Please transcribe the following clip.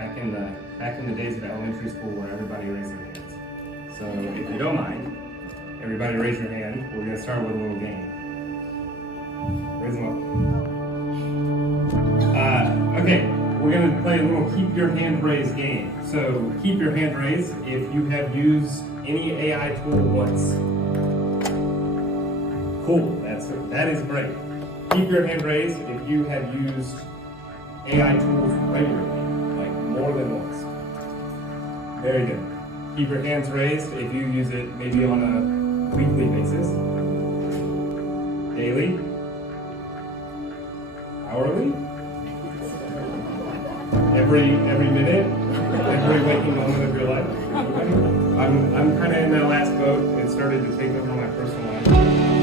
back in the days of elementary school where everybody raised their hands. So if you don't mind, everybody raise your hand. We're going to start with a little game. Raise them up. Okay, we're going to play a little keep your hand raised game. So keep your hand raised if you have used any AI tool once. Cool, that is great. Keep your hand raised if you have used AI tools regularly, like more than once. Very good. Keep your hands raised if you use it maybe on a weekly basis, daily, hourly, every minute, every waking moment of your life. I'm kind of in that last boat. It started to take over my personal life.